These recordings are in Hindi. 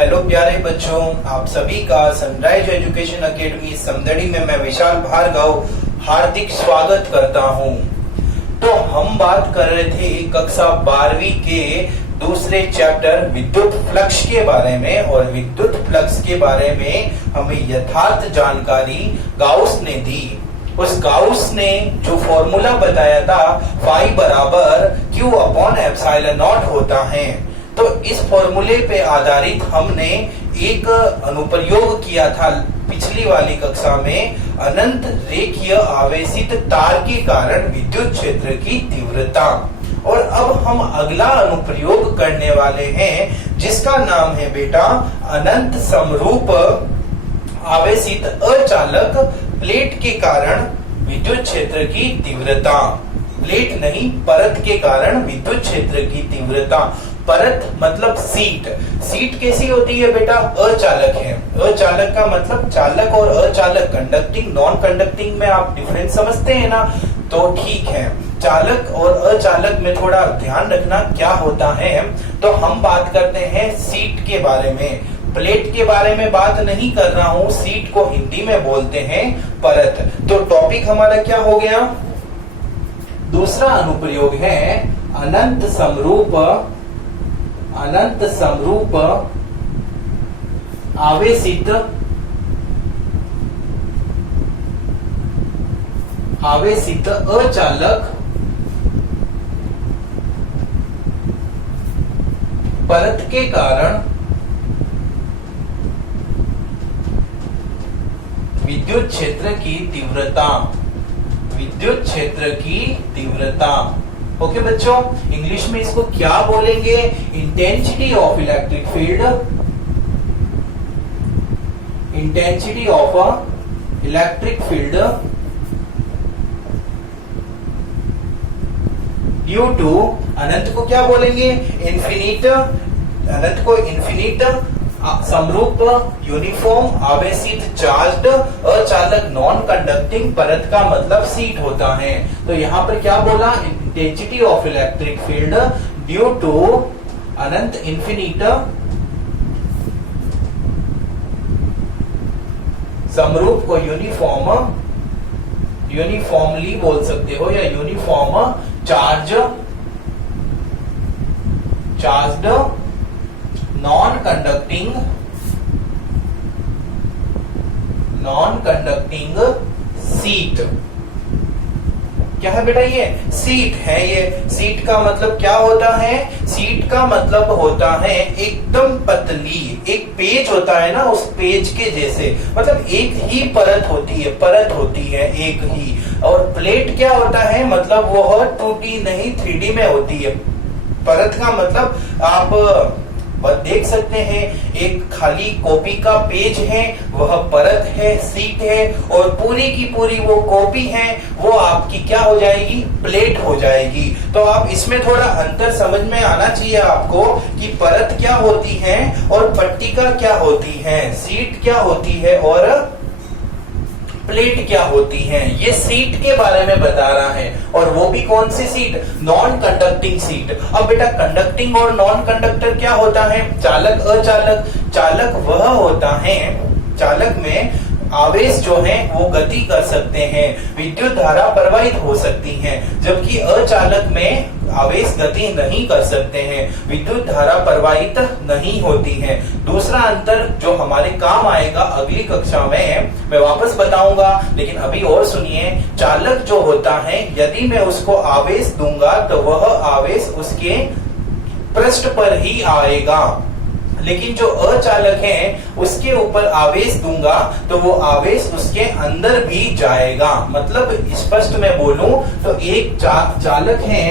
हेलो प्यारे बच्चों, आप सभी का सनराइज एजुकेशन एकेडमी समदड़ी में मैं विशाल भार्गव हार्दिक स्वागत करता हूं। तो हम बात कर रहे थे कक्षा 12वीं के दूसरे चैप्टर विद्युत फ्लक्स के बारे में, और विद्युत फ्लक्स के बारे में हमें यथार्थ जानकारी गाउस ने दी। उस गाउस ने जो फॉर्मूला बताया था फाई बराबर Q अपॉन एप्सिलॉन नॉट होता है, तो इस फॉर्मूले पे आधारित हमने एक अनुप्रयोग किया था पिछली वाली कक्षा में। अनंत रेखीय आवेशित तार के कारण विद्युत क्षेत्र की तीव्रता। और अब हम अगला अनुप्रयोग करने वाले हैं जिसका नाम है बेटा अनंत समरूप आवेशित अचालक प्लेट के कारण विद्युत क्षेत्र की तीव्रता। प्लेट नहीं, परत के कारण विद्युत क्षेत्र की तीव्रता। परत मतलब सीट। सीट कैसी होती है बेटा? अचालक है। अचालक का मतलब चालक और अचालक, कंडक्टिंग नॉन कंडक्टिंग में आप डिफरेंस समझते हैं ना, तो ठीक है। चालक और अचालक में थोड़ा ध्यान रखना क्या होता है। तो हम बात करते हैं सीट के बारे में, प्लेट के बारे में बात नहीं कर रहा हूं। सीट को हिंदी में बोलते हैं परत। तो टॉपिक हमारा क्या हो गया? दूसरा अनुप्रयोग है अनंत समरूप आवेशित अचालक परत के कारण विद्युत क्षेत्र की तीव्रता। विद्युत क्षेत्र की तीव्रता। ओके बच्चों, इंग्लिश में इसको क्या बोलेंगे? Intensity of electric field, intensity of electric field due to, अनंत को क्या बोलेंगे? इन्फिनिट। अनंत को इन्फिनिट समरूप यूनिफॉर्म आवेशित चार्ज्ड अचालक नॉन कंडक्टिंग परत का मतलब सीट होता है। तो यहाँ पर क्या बोला? Intensity of electric field due to अनंत इन्फिनिट समरूप को यूनिफॉर्मली बोल सकते हो, या uniform charged non conducting sheet. क्या है बेटा? ये सीट है। ये सीट का मतलब क्या होता है? सीट का मतलब होता है एकदम पतली, एक पेज होता है ना, उस पेज के जैसे, मतलब एक ही परत होती है एक ही। और प्लेट क्या होता है? मतलब वह 2D नहीं 3D में होती है। परत का मतलब आप देख सकते हैं, एक खाली कॉपी का पेज है, वह परत है, सीट है, और पूरी की पूरी वो कॉपी है, वो आपकी क्या हो जाएगी? प्लेट हो जाएगी। तो आप इसमें थोड़ा अंतर समझ में आना चाहिए आपको कि परत क्या होती है और पट्टिका क्या होती है, सीट क्या होती है और प्लेट क्या होती है। ये सीट के बारे में बता रहा है, और वो भी कौन सी सीट? Non conducting seat. अब बेटा कंडक्टिंग और नॉन कंडक्टर क्या होता है? चालक अचालक। चालक वह होता है, चालक में आवेश जो है वो गति कर सकते हैं, विद्युत धारा प्रवाहित हो सकती है, जबकि अचालक में आवेश गति नहीं कर सकते हैं, विद्युत धारा प्रवाहित नहीं होती है। दूसरा अंतर जो हमारे काम आएगा अगली कक्षा में मैं वापस बताऊंगा, लेकिन अभी और सुनिए। चालक जो होता है, यदि मैं उसको आवेश दूंगा तो वह आवेश उसके पृष्ठ पर ही आएगा, लेकिन जो अचालक है उसके ऊपर आवेश दूंगा तो वो आवेश उसके अंदर भी जाएगा। मतलब स्पष्ट में बोलूं तो एक चालक है,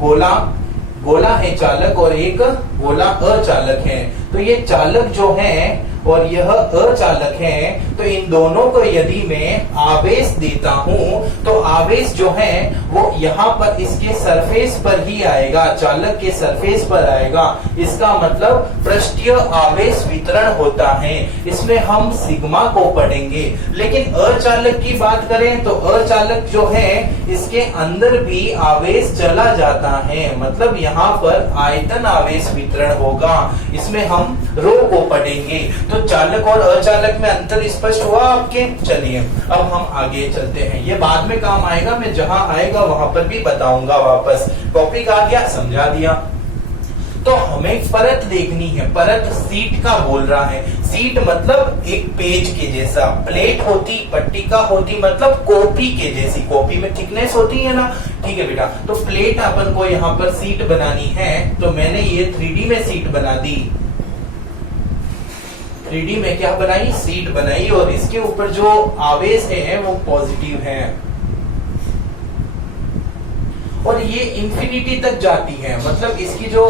गोला है चालक, और एक गोला अचालक है। तो ये चालक जो है और यह अचालक है, तो इन दोनों को यदि मैं आवेश देता हूं तो आवेश जो है वो यहाँ पर इसके सरफेस पर ही आएगा, चालक के सरफेस पर आएगा। इसका मतलब पृष्ठीय आवेश वितरण होता है। इसमें हम सिग्मा को पढ़ेंगे। लेकिन अचालक की बात करें तो अचालक जो है इसके अंदर भी आवेश चला जाता है, मतलब यहाँ पर आयतन आवेश वितरण होगा। इसमें हम रो को पढ़ेंगे। तो चालक और अचालक में अंतर स्पष्ट हुआ आपके। चलिए अब हम आगे चलते हैं, ये बाद में काम आएगा, मैं जहां आएगा वहां पर भी बताऊंगा वापस। टॉपिक आ गया, समझा दिया। तो हमें परत देखनी है, परत सीट का बोल रहा है। सीट मतलब एक पेज के जैसा, प्लेट होती, पट्टिका होती मतलब कॉपी के जैसी, कॉपी में थिकनेस होती है ना, ठीक है बेटा। तो प्लेट अपन को यहाँ पर सीट बनानी है, तो मैंने ये 3D में सीट बना दी। 3D में क्या बनाई, सीट बनाई, और इसके ऊपर जो आवेश है वो पॉजिटिव है, और ये इंफिनिटी तक जाती है, मतलब इसकी जो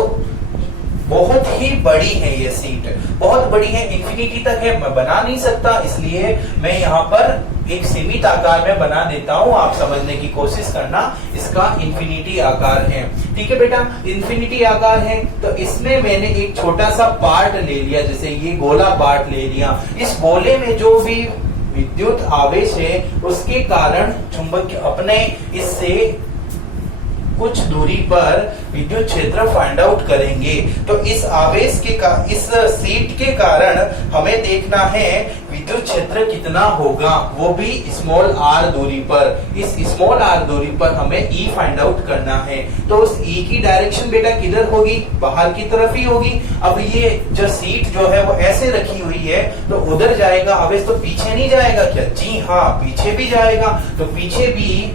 बहुत ही बड़ी है ये सीट, बहुत बड़ी है, इंफिनिटी तक है। मैं बना नहीं सकता, इसलिए मैं यहाँ पर एक सीमित आकार में बना देता हूँ, आप समझने की कोशिश करना। इसका इंफिनिटी आकार है, ठीक है बेटा, इंफिनिटी आकार है। तो इसमें मैंने एक छोटा सा पार्ट ले लिया, जैसे ये गोला पार्ट ले लिया। इस गोले में जो भी विद्युत आवेश है उसके कारण चुंबक अपने इससे कुछ दूरी पर विद्युत क्षेत्र फाइंड आउट करेंगे। तो इस आवेश के इस सीट के कारण हमें देखना है विद्युत क्षेत्र कितना होगा, वो भी स्मॉल r दूरी पर। इस स्मॉल r दूरी पर हमें E फाइंड आउट करना है। तो उस E की डायरेक्शन बेटा किधर होगी, बाहर की तरफ ही होगी। अब ये जो सीट जो है वो ऐसे रखी हुई है, तो उधर जाएगा आवेश, तो पीछे नहीं जाएगा क्या, जी हाँ पीछे भी जाएगा। तो पीछे भी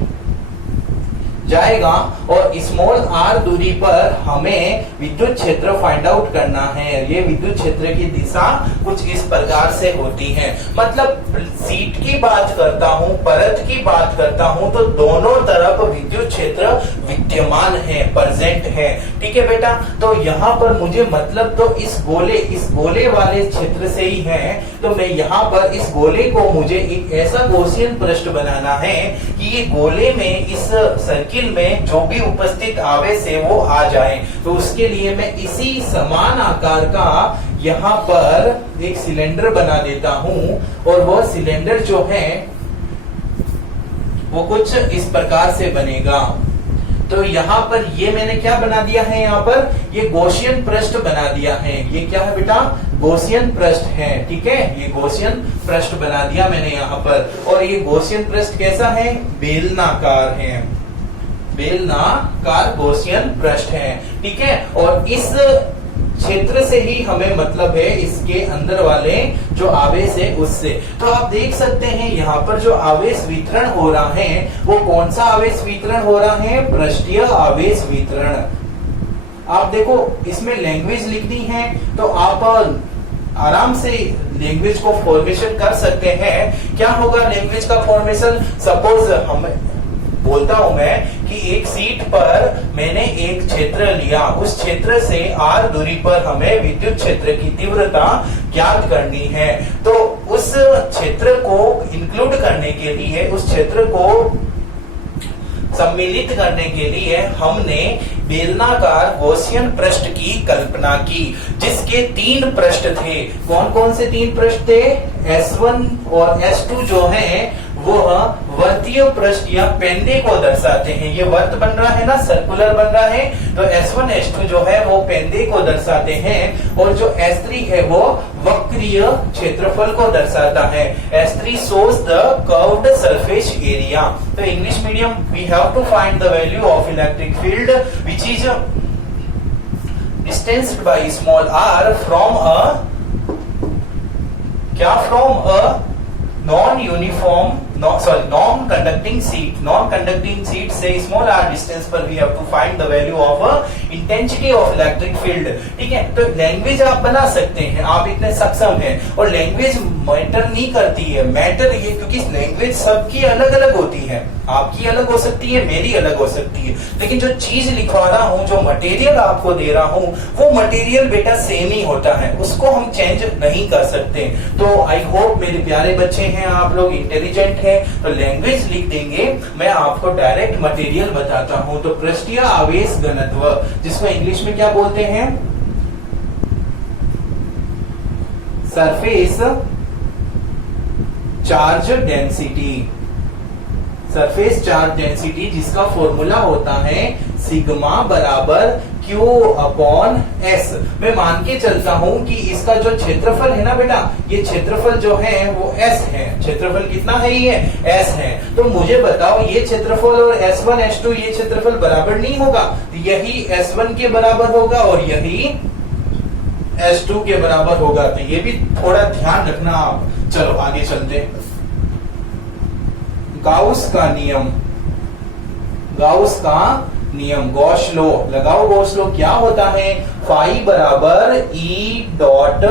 जाएगा, और स्मॉल r दूरी पर हमें विद्युत क्षेत्र फाइंड आउट करना है। ये विद्युत क्षेत्र की दिशा कुछ इस प्रकार से होती है। मतलब सीट की बात करता हूँ, परत की बात करता हूँ, तो दोनों तरफ विद्युत क्षेत्र विद्यमान है, प्रेजेंट है, ठीक है बेटा। तो यहाँ पर मुझे मतलब तो इस गोले वाले क्षेत्र से ही है। तो मैं यहाँ पर इस गोले को मुझे एक ऐसा गॉसियन पृष्ठ बनाना है कि ये गोले में इस सर्किल में जो भी उपस्थित आवेश है वो आ जाए। तो उसके लिए मैं इसी समान आकार का यहाँ पर एक सिलेंडर बना देता हूँ, और वह सिलेंडर जो है वो कुछ इस प्रकार से बनेगा। तो यहाँ पर ये मैंने क्या बना दिया है, यहाँ पर ये गॉसियन पृष्ठ बना दिया है। ये क्या है बेटा, गॉसियन पृष्ठ है, ठीक है, ये गॉसियन पृष्ठ बना दिया मैंने यहाँ पर। और ये गॉसियन पृष्ठ कैसा है, बेलनाकार है, बेलनाकार गॉसियन पृष्ठ है, ठीक है। और इस क्षेत्र से ही हमें मतलब है इसके अंदर वाले जो आवेश है उससे। तो आप देख सकते हैं यहाँ पर जो आवेश वितरण हो रहा है वो कौन सा आवेश वितरण हो रहा है, पृष्ठीय आवेश वितरण। आप देखो इसमें लैंग्वेज लिखनी है, तो आप आराम से लैंग्वेज को फॉर्मेशन कर सकते हैं। क्या होगा लैंग्वेज का फॉर्मेशन, सपोज हम बोलता हूं मैं कि एक सीट पर मैंने एक क्षेत्र लिया, उस क्षेत्र से r दूरी पर हमें विद्युत क्षेत्र की तीव्रता ज्ञात करनी है। तो उस क्षेत्र को इंक्लूड करने के लिए, उस क्षेत्र को सम्मिलित करने के लिए हमने बेलनाकार गॉसियन पृष्ठ की कल्पना की, जिसके 3 पृष्ठ थे। कौन कौन से 3 पृष्ठ थे, S1 और S2 जो है वो वर्तीय पृष्ठ या पेंदे को दर्शाते हैं। ये वर्त बन रहा है ना, सर्कुलर बन रहा है, तो S1 S2 जो है वो पेंदे को दर्शाते हैं, और जो S3 है वो वक्रीय क्षेत्रफल को दर्शाता है। S3 shows the curved surface area। तो English medium we have to find the value of electric field which is distanced by small r from a non-conducting seat। non-conducting seat से small r distance पर we have to find the value of intensity of electric field, ठीक है। तो लैंग्वेज आप बना सकते हैं, आप इतने सक्षम हैं, और लैंग्वेज मैटर नहीं करती है, मैटर ये क्योंकि लैंग्वेज सबकी अलग अलग होती है, आपकी अलग हो सकती है, मेरी अलग हो सकती है, लेकिन जो चीज लिखवा रहा हूँ, जो मटेरियल आपको दे रहा हूँ, वो मटेरियल बेटा सेम ही होता है, उसको हम चेंज नहीं कर सकते। तो आई होप मेरे प्यारे बच्चे हैं, आप लोग इंटेलिजेंट हैं, तो लैंग्वेज लिख देंगे, मैं आपको डायरेक्ट मटेरियल बताता हूं। तो पृष्ठीय आवेश घनत्व, जिसको इंग्लिश में क्या बोलते हैं, surface charge density. Surface charge density जिसका फॉर्मूला होता है सिग्मा बराबर Q अपॉन S। मैं मान के चलता हूं कि इसका जो क्षेत्रफल है ना बेटा, ये क्षेत्रफल जो है वो S है। क्षेत्रफल कितना है? ये S है। तो मुझे बताओ ये क्षेत्रफल और S1 S2 ये क्षेत्रफल बराबर नहीं होगा? यही S1 के बराबर होगा और यही S2 के बराबर होगा। तो ये भी थोड़ा ध्यान रखना आप। चलो आगे चलते हैं। गाउस का नियम, गाउस का नियम, गॉस लॉ लगाओ। गॉस लॉ क्या होता है? फाई बराबर ई डॉट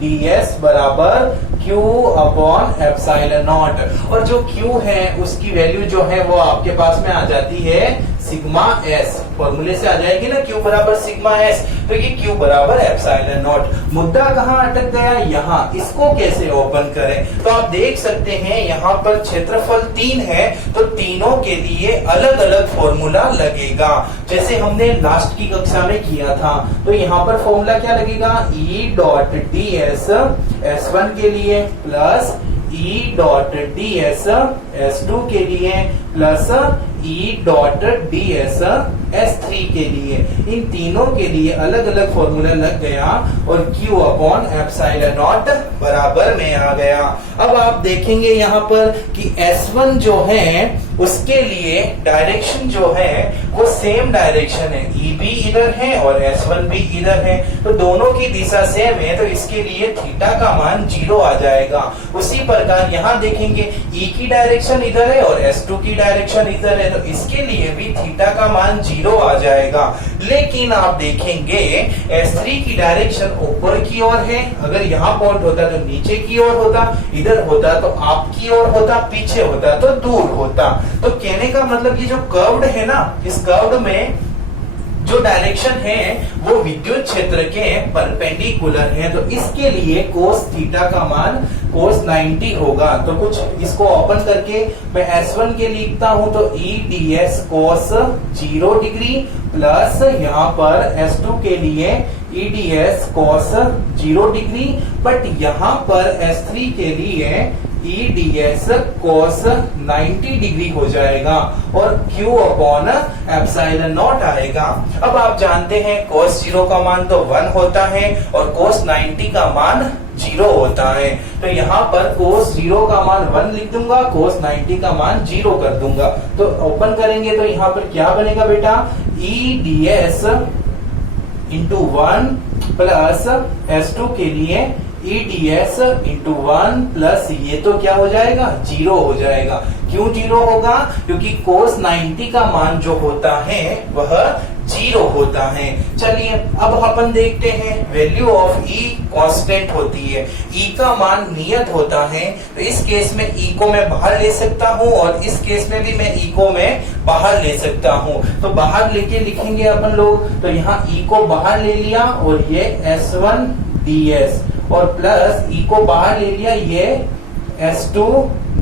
ds बराबर Q अपॉन एप्सिलॉन नॉट। और जो Q है उसकी वैल्यू जो है वो आपके पास में आ जाती है सिग्मा S। फॉर्मूले से आ जाएगी ना Q बराबर सिग्मा S। तो ये Q बराबर एप्सिलॉन नॉट। मुद्दा कहाँ अटक गया? यहाँ। इसको कैसे ओपन करें? तो आप देख सकते हैं यहाँ पर क्षेत्रफल 3 है, तो तीनों के लिए अलग अलग फॉर्मूला लगेगा, जैसे हमने लास्ट की कक्षा में किया था। तो यहाँ पर फॉर्मूला क्या लगेगा? E डॉट ds S1 के लिए plus E dot ds S2 के लिए plus E dot ds S3 के लिए। इन तीनों के लिए अलग अलग फॉर्मूला लग गया और Q अपॉन एप्सिलॉन नॉट बराबर में आ गया। अब आप देखेंगे यहाँ पर कि S1 जो है उसके लिए डायरेक्शन जो है वो सेम डायरेक्शन है। E भी इधर है और S1 भी इधर है, तो दोनों की दिशा सेम है, तो इसके लिए थीटा का मान 0 आ जाएगा। उसी प्रकार यहाँ देखेंगे E की डायरेक्शन इधर है और S2 की डायरेक्शन इधर है, तो इसके लिए भी थीटा का मान 0 आ जाएगा। लेकिन आप देखेंगे S3 की डायरेक्शन ऊपर की ओर है। अगर यहाँ पॉइंट होता तो नीचे की ओर होता, इधर होता तो आप की ओर होता, पीछे होता तो दूर होता। तो कहने का मतलब ये जो कर्व्ड है ना, इस कर्व्ड में जो डायरेक्शन है वो विद्युत क्षेत्र के परपेंडिकुलर है। तो इसके लिए कोस थीटा का मान कोस 90 होगा। तो कुछ इसको ओपन करके मैं S1 के लिखता हूं तो E ds कोस 0 डिग्री प्लस यहाँ पर S2 के लिए E ds cos 0 degree, but यहाँ पर S3 के लिए E ds कोस 90 डिग्री हो जाएगा और Q अपॉन एप्सिलॉन नॉट आएगा। अब आप जानते हैं कोस 0 का मान तो 1 होता है और कोस 90 का मान 0 होता है। तो यहाँ पर कोस 0 का मान 1 लिख दूंगा, कोस 90 का मान 0 कर दूंगा। तो ओपन करेंगे तो यहाँ पर क्या बनेगा बेटा? E ds into 1 plus S2 के लिए E ds इंटू 1 प्लस ये तो क्या हो जाएगा? 0 हो जाएगा। क्यों 0 होगा? क्योंकि कोस 90 का मान जो होता है वह 0 होता है। चलिए अब अपन देखते हैं वैल्यू ऑफ E कांस्टेंट होती है, E का मान नियत होता है। तो इस केस में E को मैं बाहर ले सकता हूं और इस केस में भी मैं E को मैं बाहर ले सकता हूं। तो बाहर लेके लिखेंगे अपन लोग, तो यहाँ E को बाहर ले लिया और ये S1 ds और प्लस E को बाहर ले लिया, ये S2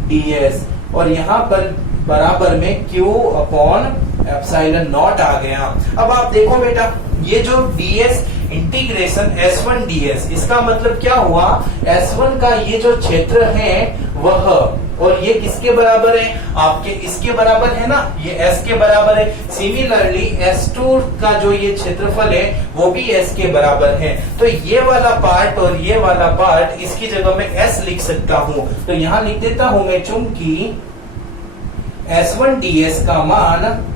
ds और यहाँ पर बराबर में Q अपॉन एप्सिलॉन नॉट आ गया। अब आप देखो बेटा, ये जो ds इंटीग्रेशन S1 ds, इसका मतलब क्या हुआ? S1 का ये जो क्षेत्र है वह, और ये किसके बराबर है? आपके इसके बराबर है ना, ये S के बराबर है। सिमिलरली S2 का जो ये क्षेत्रफल है वो भी S के बराबर है। तो ये वाला पार्ट और ये वाला पार्ट, इसकी जगह मैं S लिख सकता हूं। तो यहां लिख देता हूं मैं, चूंकि S1 ds का मान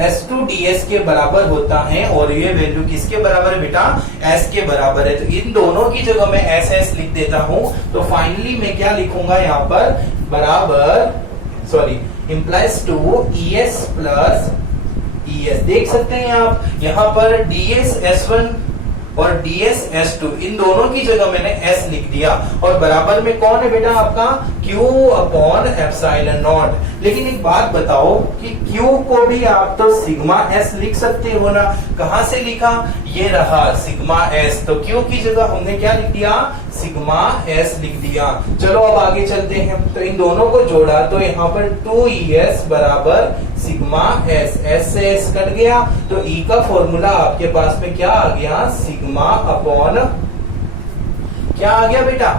S2 ds के बराबर होता है और ये वैल्यू किसके बराबर है बेटा? S के बराबर है। तो इन दोनों की जगह मैं SS लिख देता हूं। तो फाइनली मैं क्या लिखूंगा यहाँ पर? बराबर, sorry, implies to ES plus ES। देख सकते हैं आप यहाँ पर ds S1 और ds S2, इन दोनों की जगह मैंने S लिख दिया और बराबर में कौन है बेटा? आपका Q अपॉन एप्सिलॉन नॉट। लेकिन एक बात बताओ कि Q को भी आप तो सिग्मा S लिख सकते हो ना? कहां से लिखा? ये रहा सिग्मा S। तो Q की जगह हमने क्या लिख दिया? सिग्मा S लिख दिया। चलो अब आगे चलते हैं। तो इन दोनों को जोड़ा तो यहाँ पर 2ES बराबर सिग्मा S, S से S कट गया तो E का फॉर्मूला आपके पास में क्या आ गया? सिग्मा अपॉन क्या आ गया बेटा?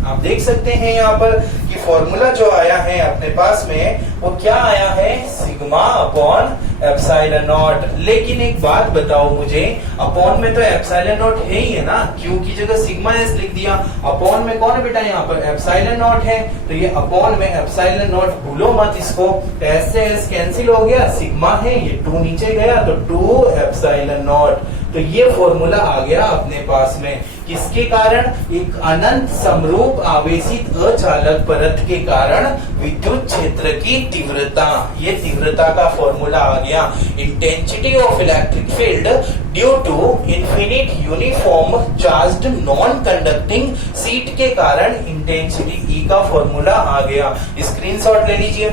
आप देख सकते हैं यहाँ पर कि फॉर्मूला जो आया है अपने पास में वो क्या आया है, सिग्मा अपॉन एप्सिलॉन नॉट। लेकिन एक बात बताओ मुझे, अपॉन में तो एप्सिलॉन नॉट है ही है ना, क्यू की जगह सिग्मा एस लिख दिया, अपॉन में कौन है बेटा, यहाँ पर एप्सिलॉन नॉट है, तो ये अपॉन में एप्सिलॉन नॉट भूलो मत इसको, एस से एस कैंसिल हो गया, सिग्मा है, ये 2 नीचे गया तो 2 एप्सिलॉन नॉट। तो ये फॉर्मूला आ गया अपने पास में, किसके कारण, एक अनंत समरूप आवेशित अचालक परत के कारण विद्युत क्षेत्र की तीव्रता, ये तीव्रता का फॉर्मूला आ गया। Intensity of electric field due to infinite uniform charged non conducting sheet के कारण इंटेंसिटी ई का फॉर्मूला आ गया। स्क्रीनशॉट ले लीजिए।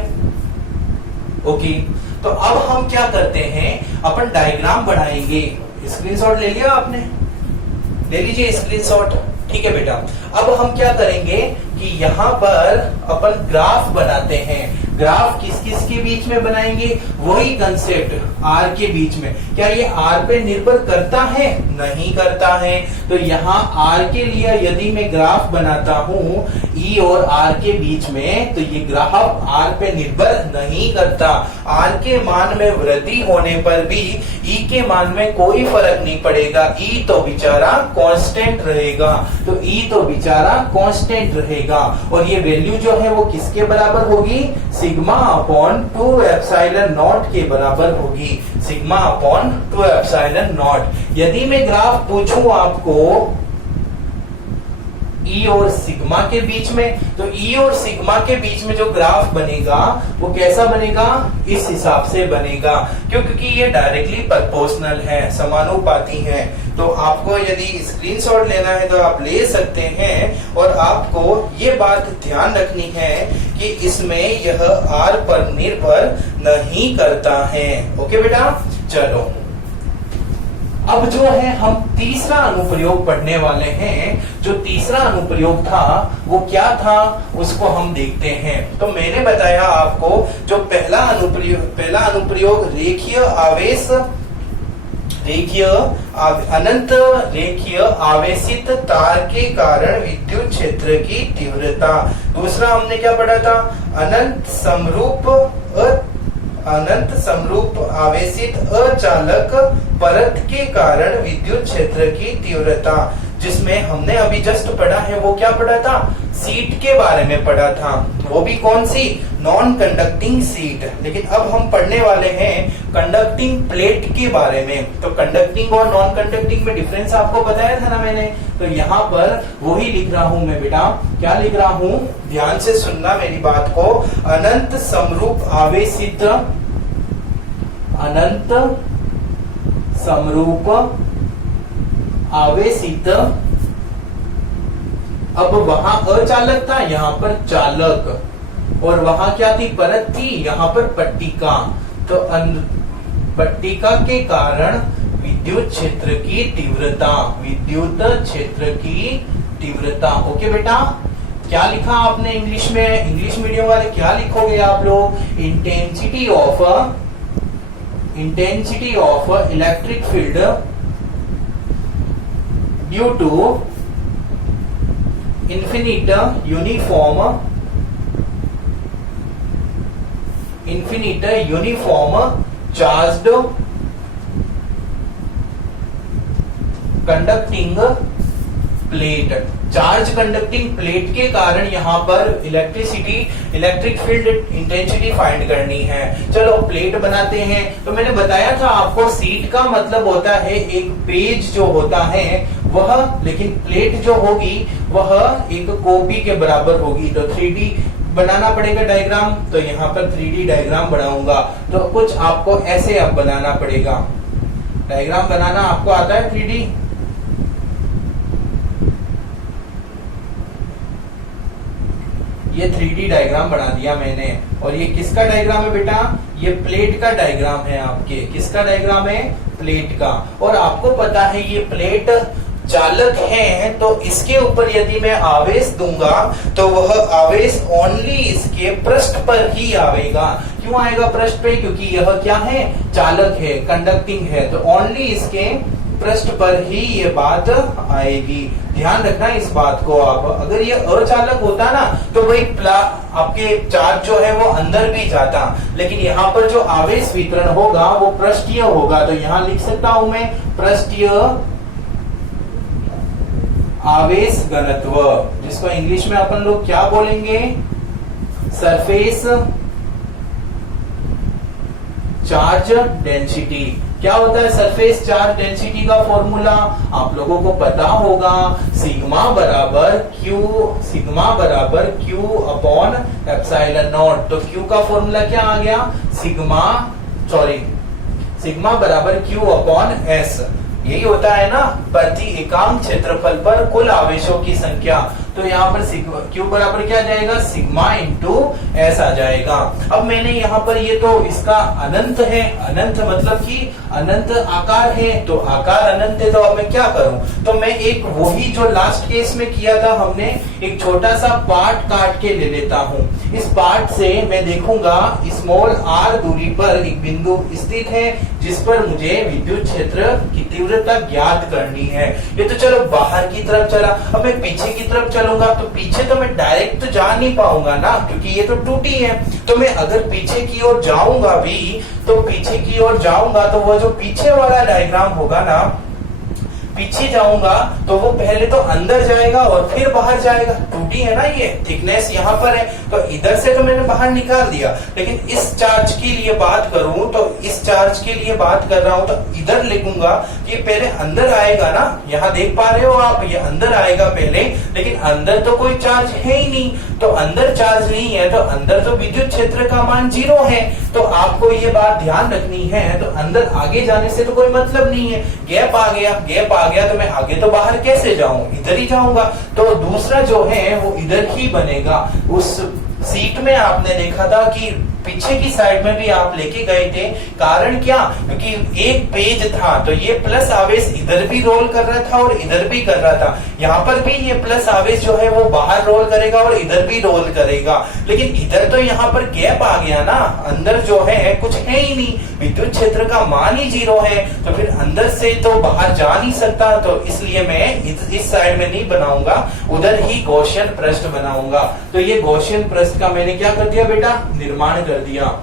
ओके, तो अब हम क्या करते हैं, अपन डायग्राम बनाएंगे। स्क्रीनशॉट ले लिया आपने, ले लीजिए स्क्रीनशॉट। ठीक है बेटा, अब हम क्या करेंगे कि यहाँ पर अपन ग्राफ बनाते हैं। ग्राफ किस किस के बीच में बनाएंगे, वही कंसेप्ट आर के बीच में। क्या ये आर पे निर्भर करता है, नहीं करता है। तो यहाँ आर के लिए यदि मैं ग्राफ बनाता हूँ ई और आर के बीच में, तो ये ग्राफ आर पे निर्भर नहीं करता। आर के मान में वृद्धि होने पर भी ई के मान में कोई फर्क नहीं पड़ेगा, ई तो बेचारा कांस्टेंट रहेगा। तो ई तो बेचारा कांस्टेंट रहेगा और ये वैल्यू जो है वो किसके बराबर होगी, सिग्मा अपॉन 2 एप्सिलॉन नॉट के बराबर होगी, सिग्मा अपॉन 2 एप्सिलॉन नॉट। यदि मैं ग्राफ पूछूं आपको ई और सिग्मा के बीच में, तो ई और सिग्मा के बीच में जो ग्राफ बनेगा वो कैसा बनेगा, इस हिसाब से बनेगा, क्योंकि ये डायरेक्टली प्रोपोर्शनल है, समानुपाती है। तो आपको यदि स्क्रीनशॉट लेना है तो आप ले सकते हैं, और आपको ये बात ध्यान रखनी है कि इसमें यह आर पर निर्भर नहीं करता है। ओके बेटा, चलो अब जो है हम तीसरा अनुप्रयोग पढ़ने वाले हैं। जो तीसरा अनुप्रयोग था वो क्या था, उसको हम देखते हैं। तो मैंने बताया आपको, जो पहला अनुप्रयोग रेखीय आवेश, अनंत रेखीय आवेशित तार के कारण विद्युत क्षेत्र की तीव्रता। दूसरा हमने क्या पढ़ा था, अनंत समरूप आवेशित अचालक परत के कारण विद्युत क्षेत्र की तीव्रता, जिसमें हमने अभी जस्ट पढ़ा है वो क्या पढ़ा था, सीट के बारे में पढ़ा था, वो भी कौन सी, नॉन कंडक्टिंग सीट। लेकिन अब हम पढ़ने वाले हैं कंडक्टिंग प्लेट के बारे में। तो कंडक्टिंग और नॉन कंडक्टिंग में डिफरेंस आपको बताया था ना मैंने, तो यहाँ पर वही लिख रहा हूं मैं बेटा। क्या लिख रहा हूं, ध्यान से सुनना मेरी बात को। अनंत समरूप आवेशित, अनंत समरूप आवेशित, अब वहां अचालक था, यहाँ पर चालक, और वहां क्या थी, परत थी, यहाँ पर पट्टिका। तो पट्टिका के कारण विद्युत क्षेत्र की तीव्रता, विद्युत क्षेत्र की तीव्रता। ओके बेटा, क्या लिखा आपने इंग्लिश में, इंग्लिश मीडियम वाले क्या लिखोगे आप लोग, intensity of electric field due to infinite uniform charged conducting plate. Charge conducting plate के कारण यहाँ पर इलेक्ट्रिक फील्ड इंटेंसिटी फाइंड करनी है। चलो प्लेट बनाते हैं। तो मैंने बताया था आपको, सीट का मतलब होता है एक पेज जो होता है वह, लेकिन प्लेट जो होगी वह एक कॉपी के बराबर होगी। तो 3D बनाना पड़ेगा डायग्राम, तो यहाँ पर 3D डायग्राम बनाऊंगा। तो कुछ आपको ऐसे अब बनाना पड़ेगा। डायग्राम बनाना आपको आता है 3D? ये 3D डायग्राम बना दिया मैंने। और ये किसका डायग्राम है बेटा, ये प्लेट का डायग्राम है आपके। किसका डायग्राम है, प्लेट का। और आपको पता है ये प्लेट चालक है, तो इसके ऊपर यदि मैं आवेश दूंगा तो वह आवेश ओनली इसके पृष्ठ पर ही आएगा। क्यों आएगा पृष्ठ पे, क्योंकि यह क्या है, चालक है, कंडक्टिंग है, तो ओनली इसके पृष्ठ पर ही ये बात आएगी। ध्यान रखना इस बात को आप। अगर ये अचालक होता ना तो वही आपके चार्ज जो है वो अंदर भी जाता, लेकिन यहाँ पर जो आवेश वितरण होगा वो पृष्ठीय होगा। तो यहाँ लिख सकता हूं मैं पृष्ठीय आवेश घनत्व, जिसको इंग्लिश में अपन लोग क्या बोलेंगे, सरफेस चार्ज डेंसिटी। क्या होता है सरफेस चार्ज डेंसिटी का फॉर्मूला? आप लोगों को पता होगा, सिग्मा बराबर क्यू अपॉन एप्सिलॉन नॉट। तो क्यू का फॉर्मूला क्या आ गया, सिग्मा बराबर क्यू अपॉन एस। यही होता है ना प्रति एकांक क्षेत्रफल पर कुल आवेशों की संख्या। तो यहाँ पर क्यू बराबर क्या जाएगा, सिग्मा इंटू एस आ जाएगा। अब मैंने यहाँ पर ये तो इसका अनंत है, अनंत मतलब कि अनंत आकार है, तो आकार अनंत है, तो अब मैं क्या करूं, तो मैं एक वही जो लास्ट केस में किया था हमने, एक छोटा सा पार्ट काट के ले लेता हूं। इस पार्ट से मैं देखूंगा स्मॉल आर दूरी पर एक बिंदु स्थित है जिस पर मुझे विद्युत क्षेत्र की तीव्रता ज्ञात करनी है। ये तो चलो बाहर की तरफ चला, अब मैं पीछे की तरफ चलूंगा तो पीछे तो मैं डायरेक्ट तो जा नहीं पाऊंगा ना, क्योंकि ये तो टूटी है। तो मैं अगर पीछे की ओर जाऊंगा भी, तो पीछे की ओर जाऊंगा तो वो जो पीछे वाला डायग्राम होगा ना, पीछे जाऊंगा तो वो पहले तो अंदर जाएगा और फिर बाहर जाएगा। टूटी है ना, ये थिकनेस यहाँ पर है, तो इधर से तो मैंने बाहर निकाल दिया। लेकिन इस चार्ज के लिए बात करूं तो इस चार्ज के लिए बात कर रहा हूं, तो इधर लिखूंगा कि पहले अंदर आएगा ना। यहाँ देख पा रहे हो आप, ये अंदर आएगा पहले, लेकिन अंदर तो कोई चार्ज है ही नहीं। तो अंदर चार्ज नहीं है तो अंदर तो विद्युत क्षेत्र का मान 0 है। तो आपको ये बात ध्यान रखनी है। तो अंदर आगे जाने से तो कोई मतलब नहीं है। गैप आ गया तो मैं आगे तो बाहर कैसे जाऊं, इधर ही जाऊंगा। तो दूसरा जो है वो इधर ही बनेगा। उस सीट में आपने देखा था कि पीछे की साइड में भी आप लेके गए थे। कारण क्या, क्योंकि एक पेज था तो ये प्लस आवेश इधर भी रोल कर रहा था और इधर भी कर रहा था। यहाँ पर भी ये प्लस आवेश जो है वो बाहर रोल करेगा और इधर भी रोल करेगा। लेकिन इधर तो यहाँ पर गैप आ गया ना, अंदर जो है कुछ है ही नहीं, विद्युत क्षेत्र का मान ही 0 है। तो फिर अंदर से तो बाहर जा नहीं सकता, तो इसलिए मैं इस साइड में नहीं बनाऊंगा, उधर ही गॉसियन पृष्ठ बनाऊंगा। तो ये गॉसियन पृष्ठ का मैंने क्या कर दिया बेटा, निर्माण कर दिया।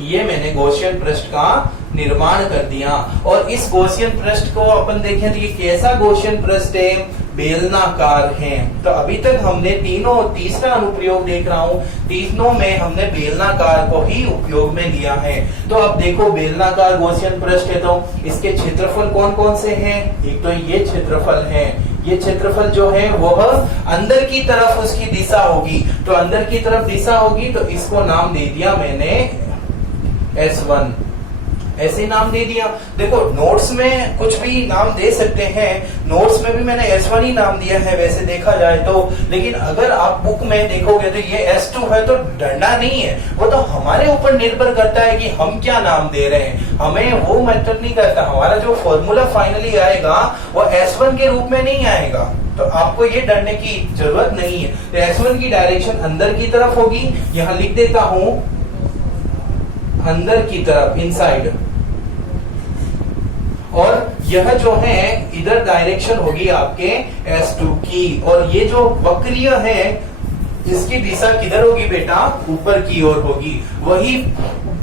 ये मैंने गॉसियन पृष्ठ का निर्माण कर दिया। और इस गॉसियन पृष्ठ को अपन देखें तो ये कैसा गॉसियन पृष्ठ है, बेलनाकार है। तो अभी तक हमने तीसरा अनुप्रयोग देख रहा हूं, तीनों में हमने बेलनाकार को ही उपयोग में लिया है। तो अब देखो बेलनाकार गॉसियन पृष्ठ है तो इसके क्षेत्रफल कौन कौन से हैं। एक तो ये क्षेत्रफल है, ये क्षेत्रफल जो है वह अंदर की तरफ उसकी दिशा होगी। तो अंदर की तरफ दिशा होगी तो इसको नाम दे दिया मैंने S1, ऐसे नाम दे दिया। देखो नोट्स में कुछ भी नाम दे सकते हैं, नोट्स में भी मैंने S1 ही नाम दिया है वैसे देखा जाए तो। लेकिन अगर आप बुक में देखोगे तो ये S2 है, तो डरना नहीं है। वो तो हमारे ऊपर निर्भर करता है कि हम क्या नाम दे रहे हैं, हमें वो मैटर नहीं करता। हमारा जो फॉर्मूला फाइनली आएगा वो S1 के रूप में नहीं आएगा, तो आपको ये डरने की जरूरत नहीं है। तो S1 की डायरेक्शन अंदर की तरफ होगी, यहाँ लिख देता हूं अंदर की तरफ, इनसाइड। और यह जो है इधर डायरेक्शन होगी आपके S2 की। और ये जो वक्रीय है इसकी दिशा किधर होगी बेटा, ऊपर की ओर होगी। वही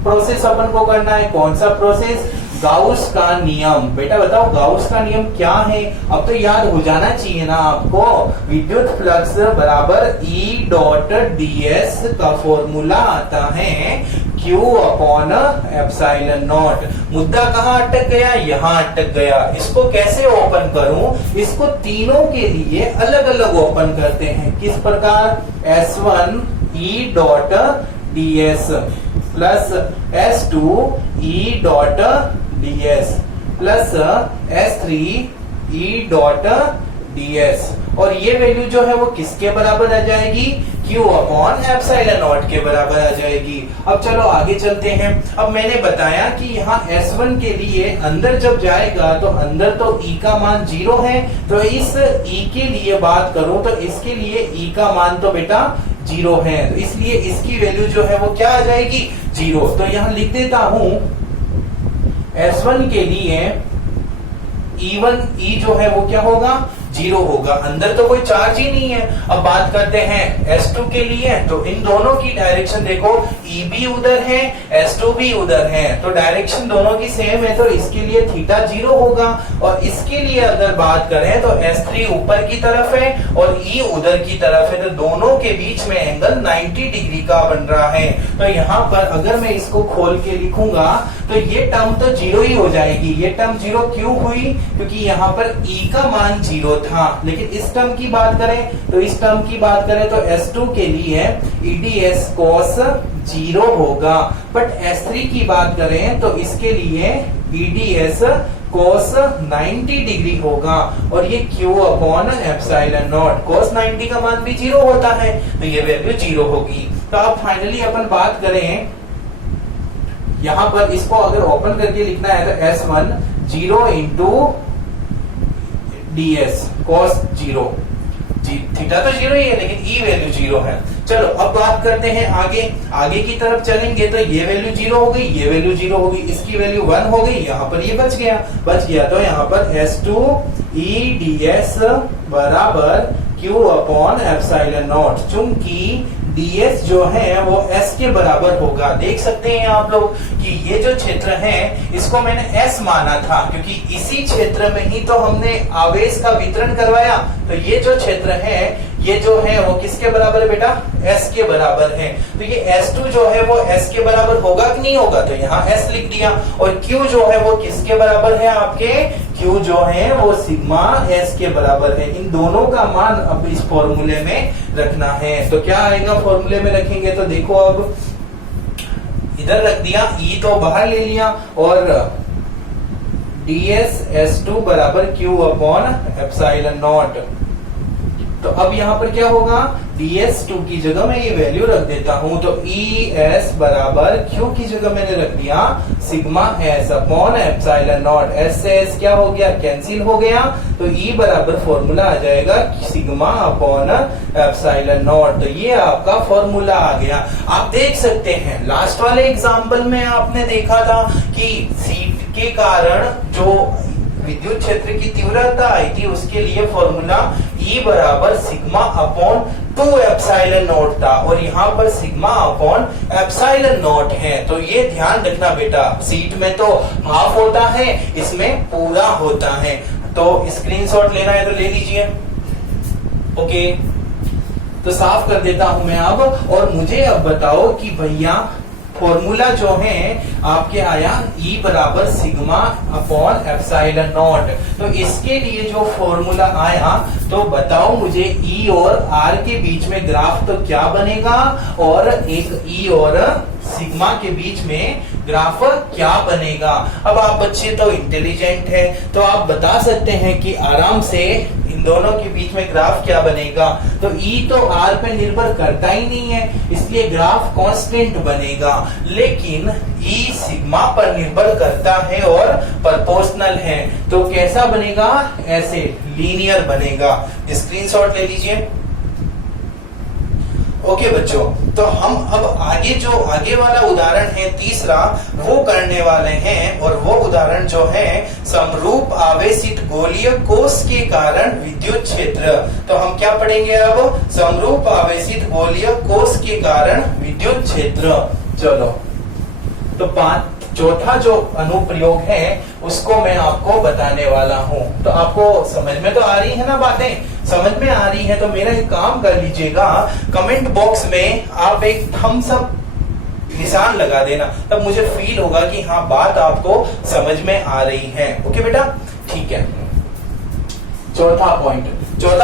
प्रोसेस अपन को करना है। कौन सा प्रोसेस, गाउस का नियम। बेटा बताओ गाउस का नियम क्या है, अब तो याद हो जाना चाहिए ना आपको। विद्युत फ्लक्स बराबर E डॉट ds का फॉर्मूला आता है Q अपॉन एप्सिलॉन नॉट। मुद्दा कहाँ अटक गया, यहाँ अटक गया। इसको कैसे ओपन करूं, इसको तीनों के लिए अलग अलग ओपन करते हैं। किस प्रकार, S1 E dot ds plus S2 E dot ds plus S3 E dot ds। और ये वैल्यू जो है वो किसके बराबर आ जाएगी, Q अपॉन एप्सिलॉन नॉट के बराबर आ जाएगी। अब चलो आगे चलते हैं। अब मैंने बताया कि यहाँ S1 के लिए अंदर जब जाएगा तो अंदर तो E का मान 0 है। तो इस E के लिए बात करूं तो इसके लिए E का मान तो बेटा 0 है, तो इसलिए इसकी वैल्यू जो है वो क्या आ जाएगी, 0। तो यहाँ लिख देता हूं S1 के लिए E1 E जो है वो क्या होगा, 0 होगा, अंदर तो कोई चार्ज ही नहीं है। अब बात करते हैं S2 के लिए, तो इन दोनों की डायरेक्शन देखो, E भी उधर है, S2 भी उधर है, तो डायरेक्शन दोनों की सेम है, तो इसके लिए थीटा 0 होगा। और इसके लिए अगर बात करें तो S3 ऊपर की तरफ है और E उधर की तरफ है, तो दोनों के बीच में एंगल 90 डिग्री का बन रहा है। तो यहाँ पर अगर मैं इसको खोल के लिखूंगा तो ये टर्म तो 0 ही हो जाएगी। ये टर्म 0 क्यों हुई, क्योंकि यहाँ पर E का मान 0 था। लेकिन इस टर्म की बात करें तो इस टर्म की बात करें तो S2 के लिए EDS cos 0 होगा, बट S3 की बात करें तो इसके लिए EDS cos 90 डिग्री होगा, और ये Q upon epsilon not, cos 90 का मान भी 0 होता है, तो ये वैल्यू 0 होगी। तो अब फाइनली अपन बात करें, यहां पर इसको अगर ओपन करके लिखना है तो S1 0 into ds cos 0, theta तो 0 ही है लेकिन E वैल्यू 0 है। चलो अब बात करते हैं आगे की तरफ चलेंगे, तो ये वैल्यू 0 हो गई, ये वैल्यू 0 हो गई, इसकी वैल्यू 1 हो गई, यहाँ पर ये बच गया, तो यहाँ पर S2 EDS बराबर Q अपॉन एप्सिलॉन नॉट, चूंकि ds जो है वो s के बराबर होगा। देख सकते हैं आप लोग कि ये जो क्षेत्र है इसको मैंने s माना था, क्योंकि इसी क्षेत्र में ही तो हमने आवेश का वितरण करवाया। तो ये जो क्षेत्र है ये जो है वो किसके बराबर है बेटा, s के बराबर है। तो ये S2 जो है वो s के बराबर होगा कि नहीं होगा, तो यहाँ s लिख दिया। और Q जो है वो किसके बराबर है, आपके Q जो है वो सिग्मा s के बराबर है। इन दोनों का मान अब इस फॉर्मूले में रखना है। तो क्या आएगा फॉर्मूले में रखेंगे, तो देखो अब इधर रख दिया, E तो बाहर ले लिया, और ds S2 बराबर Q अपॉन एप्सिलॉन नॉट। तो अब यहाँ पर क्या होगा, ds2 की जगह मैं ये वैल्यू रख देता हूं, तो ES बराबर Q की जगह मैंने रख दिया sigma S upon epsilon not. S से S क्या हो गया, कैंसिल हो गया, तो E बराबर फॉर्मूला आ जाएगा सिग्मा अपॉन एप्सिलॉन नॉट। तो ये आपका फॉर्मूला आ गया। आप देख सकते हैं लास्ट वाले एग्जाम्पल में आपने देखा था कि सीट के कारण जो विद्युत क्षेत्र की तीव्रता आई थी उसके लिए फॉर्मूला E बराबर सिग्मा अपॉन 2 एप्सिलॉन नॉट था, और यहाँ पर सिग्मा अपॉन एप्सिलॉन नॉट है। तो ये ध्यान रखना बेटा, सीट में तो हाफ होता है, इसमें पूरा होता है। तो स्क्रीनशॉट लेना है तो ले लीजिए। ओके, तो साफ कर देता हूं मैं अब, और मुझे अब बताओ कि भैया फॉर्मूला जो है आपके आया E बराबर सिग्मा अपॉन एप्सिलॉन नॉट। तो इसके लिए जो फॉर्मूला आया, तो बताओ मुझे E और R के बीच में ग्राफ तो क्या बनेगा, और एक E और सिग्मा के बीच में ग्राफ क्या बनेगा। अब आप बच्चे तो इंटेलिजेंट है, तो आप बता सकते हैं कि आराम से इन दोनों के बीच में ग्राफ क्या बनेगा। तो E तो R पे निर्भर करता ही नहीं है, इसलिए ग्राफ कांस्टेंट बनेगा, लेकिन E सिग्मा पर निर्भर करता है और प्रोपोर्शनल है। तो कैसा बनेगा, ऐसे लीनियर बनेगा। स्क्रीनशॉट ले लीजिए। ओके बच्चों, तो हम अब आगे वाला उदाहरण है तीसरा, वो करने वाले हैं, और वो उदाहरण जो है समरूप आवेशित गोलीय कोश के कारण विद्युत क्षेत्र। तो हम क्या पढ़ेंगे अब, समरूप आवेशित गोलीय कोश के कारण विद्युत क्षेत्र। चलो, तो चौथा जो अनुप्रयोग है उसको मैं आपको बताने वाला हूं। तो आपको समझ में तो आ रही है ना बातें, समझ में आ रही है तो मेरा एक काम कर लीजिएगा, कमेंट बॉक्स में आप एक थम्स अप निशान लगा देना, तब मुझे फील होगा कि हाँ बात आपको समझ में आ रही है। ओके बेटा, ठीक है। चौथा